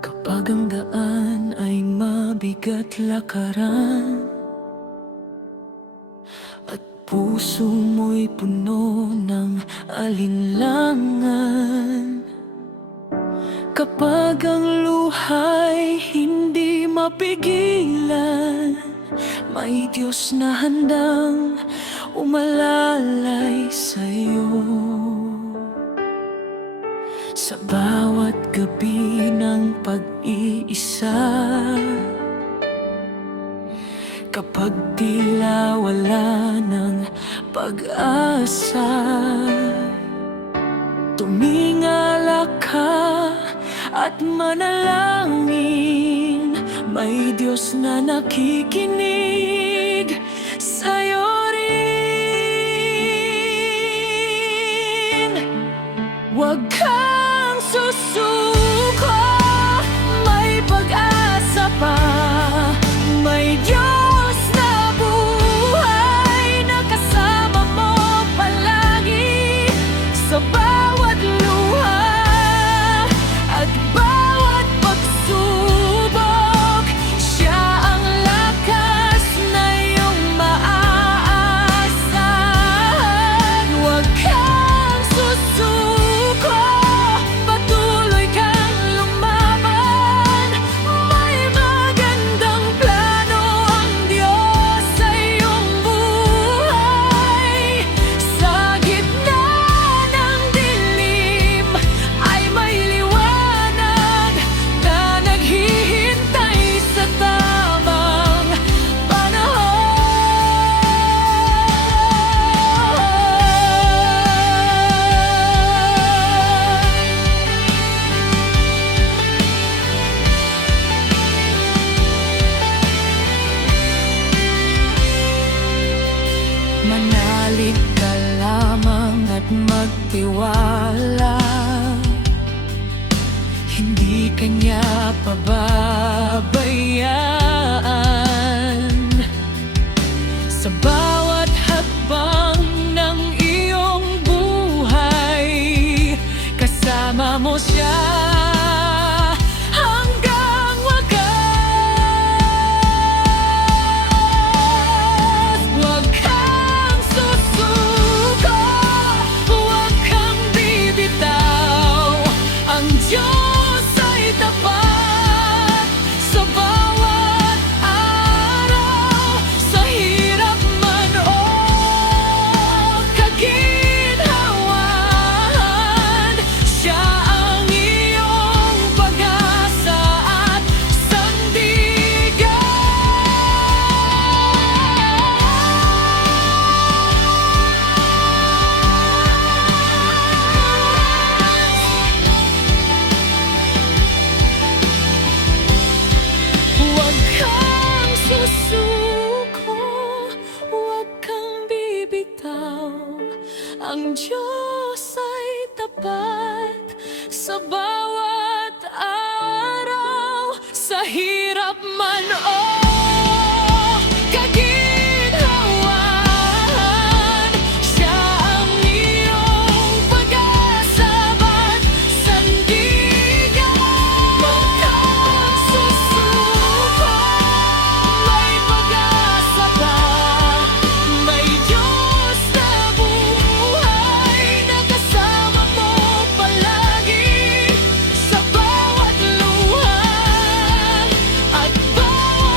Kapag ang daan ay mabigat lakaran at puso mo'y puno ng alinlangan, kapag ang luha'y hindi mapigilan, may Diyos na handang umalalay sa'yo. Sa bawat gabi ng pag-iisa, kapag tila wala ng pag-asa, tumingala ka at manalangin, may Diyos na nakikinig sa'yo rin. Huwag kang susuko, may pag-asa pa, may Diyos na buhay na kasama mo palagi sa bawat luha at bawat pagsubok. Siya ang lakas na iyong maaasahan. Huwag kang susuko, patuloy kang lumaban, may magandang plano ang Diyos sa iyong buhay. Sa gitna ng dilim ay may liwanag na naghihintay sa tamang panahon. Manalig ka lamang at magtiwala, hindi kanya pababayaan. Sa bawat hakbang ng iyong buhay, kasama mo siya hanggang wakas. Huwag kang susuko, huwag kang bibitaw, ang Diyos ay tapat sa bawat araw. Sa hirap man o kaginhawahan, siya ang iyong pag-asa at sandigan. Huwag kang susuko, huwag kang bibitaw, ang Diyos ay tapat sa bawat araw. Sa hirap man o kaginhawahan, siya ang iyong pag-asa at sandigan. Huwag kang susuko, may pag-asa pa, may Diyos na buhay na kasama mo palagi sa bawat luha at bawat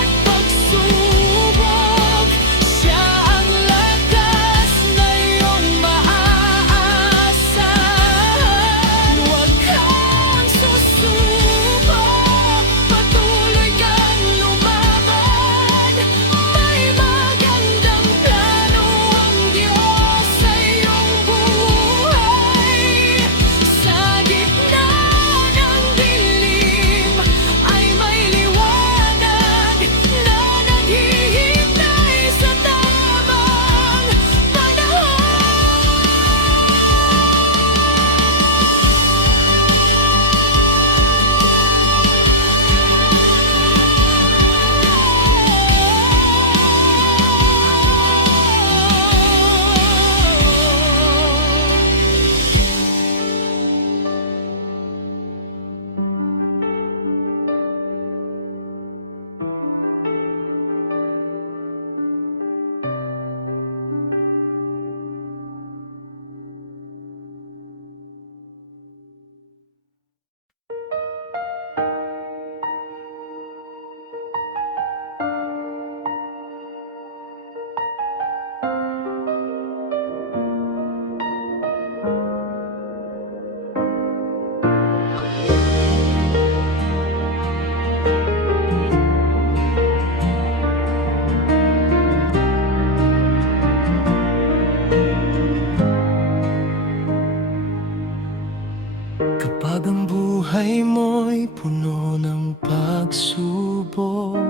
ng pagsubok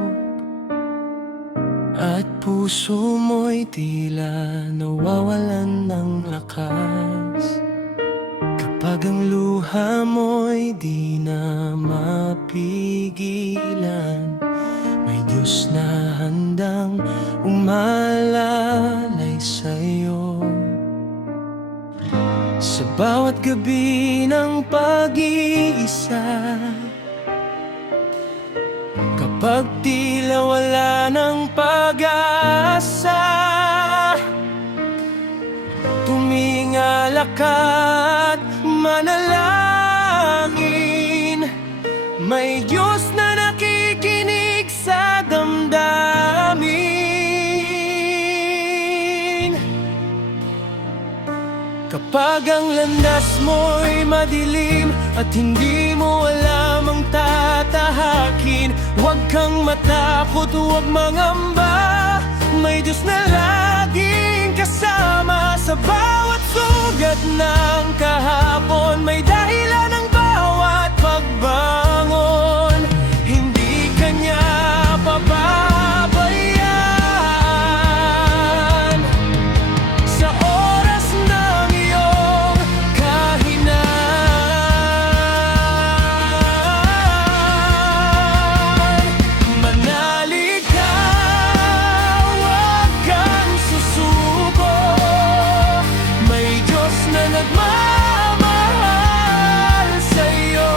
at puso mo'y tila nawawalan ng lakas. Kapag ang luha mo'y di na mapigilan, may Diyos na handang umalalay sa'yo. Sa bawat gabi ng pag-iisa, kapag tila wala ng pag-asa, tumingalak ka't manalangin. May Diyos na nakikinig sa damdamin. Kapag ang landas mo'y madilim at hindi mo alam ang tatahakin, huwag kang matakot, huwag mangamba. May Diyos na laging kasama. Sa bawat sugat ng kahapon, may dahilan ang bawat pagbangon. Hindi ka niya pababayaan sa oras ng iyong kahinaan. Manalig ka, huwag kang susuko. May Diyos na nagmamahal sa'yo.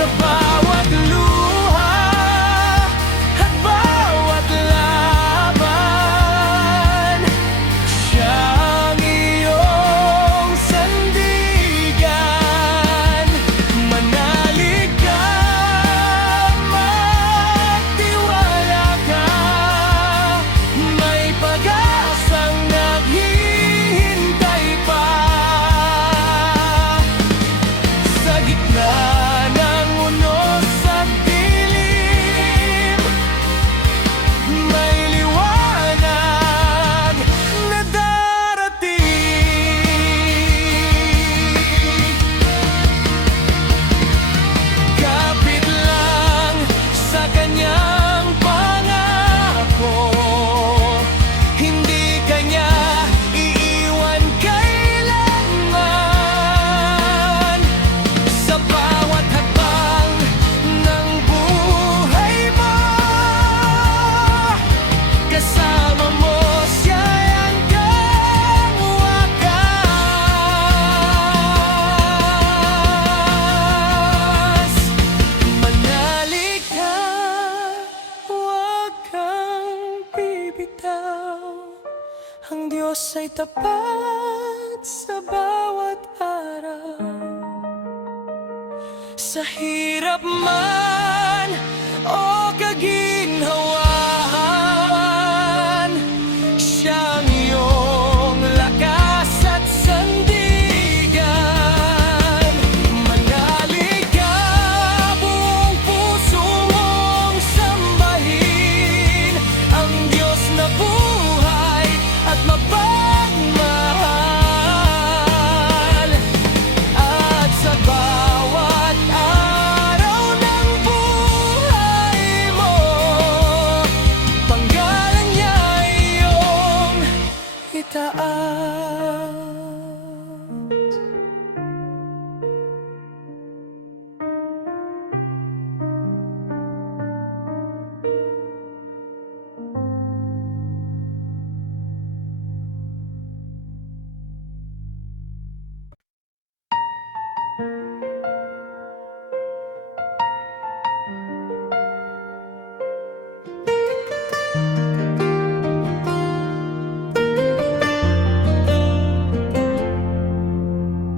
Sa bawat luha at bawat laban, siya ang iyong sandigan. Manalig ka, magtiwala ka, may pag-asang naghihintay pa. Sa gitna ng unos at dilim, may liwanag na darating. Kapit lang sa kanyang pangako, hindi kanya iiwan kailanman. Sa bawat hakbang ng buhay mo, kasama mo siya hanggang wakas. Manalig ka, huwag kang bibitaw. Ang Diyos ay tapat sa bawat araw. Sa hirap man o kaginhawahan, siya ang iyong lakas at sandigan. Manalig ka, buong puso mong sambahin ang Diyos na buhay at mapagmahal. At sa bawat araw ng buhay mo, panggalan niya iyong itaas.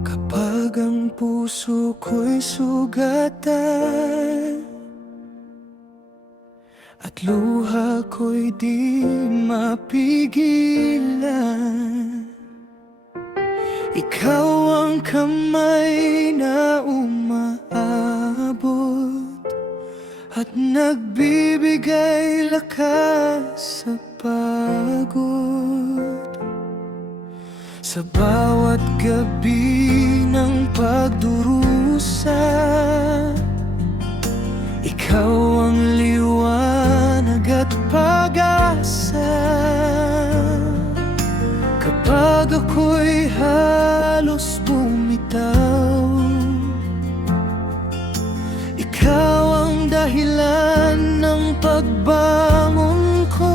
Kapag ang puso ko'y sugatan at luha ko'y di mapigilan, ikaw ang kamay na umaabot at nagbibigay lakas sa pagod. Sa bawat gabi ng pagdurusa, pagbangon ko.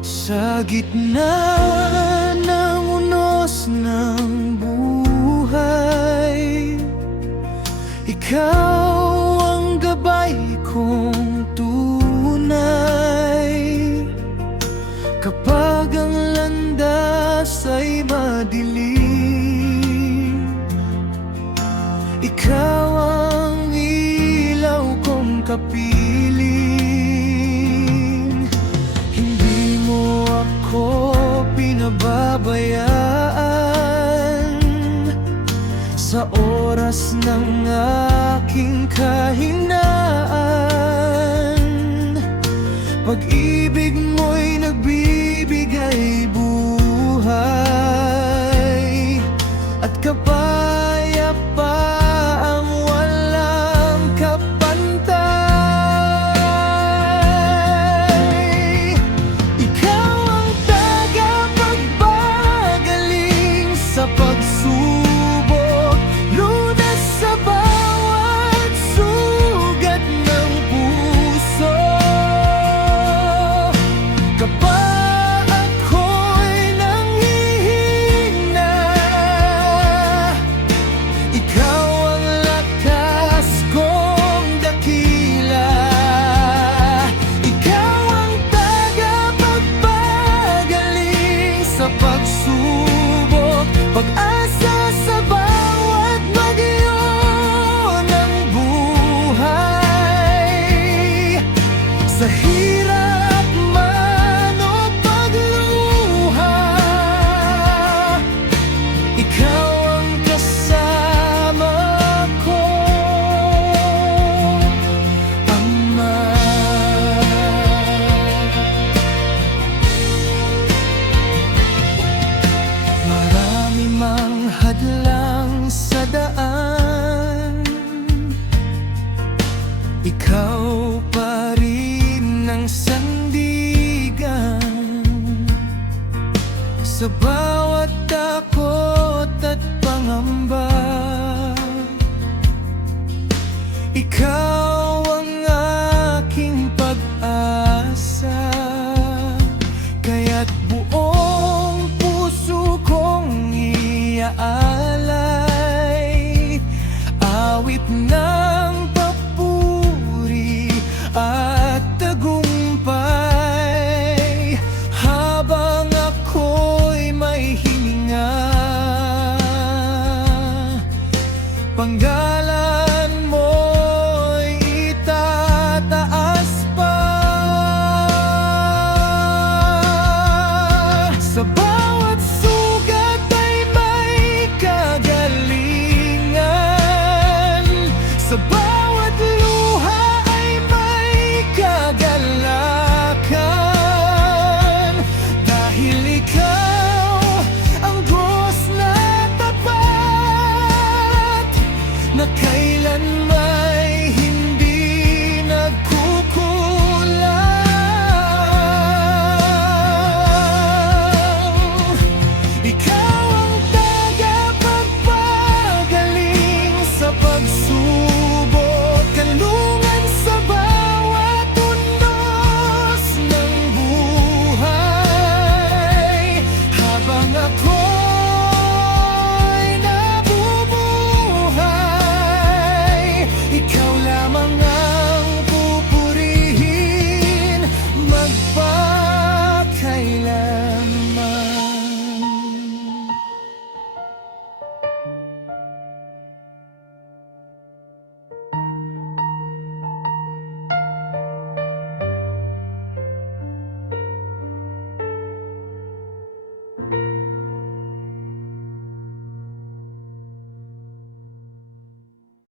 Sa gitna ng unos ng buhay, ikaw ang gabay kong tunay. Kapag ang landas ay madilim, ikaw ang ilaw kong kapiling. Hindi mo ako pinababayaan sa oras ng aking kahinaan. Pag-ibig mo'y nagbibigay buhay at kapayapaang walang kapantay. Ikaw ang tagapagbagaling sa pagsubok, lunas sa bawat sugat ng puso. Kapag ako'y nanghihina, ikaw ang lakas kong dakila. Ikaw ang tagapagpagaling sa pagsubok, pag-asa sa bawat bagyo ng buhay. Sa hirap man o pagluha, ikaw ang kasama ko, Ama. Marami mang hadlang sa daan, ikaw pa rin ang sandigan. Sa bawat takot at pangamba, ikaw ang aking pag-asa. Kaya't buong puso kong iaalay awit ng papuri at tagumpay. Habang ako'y may hininga,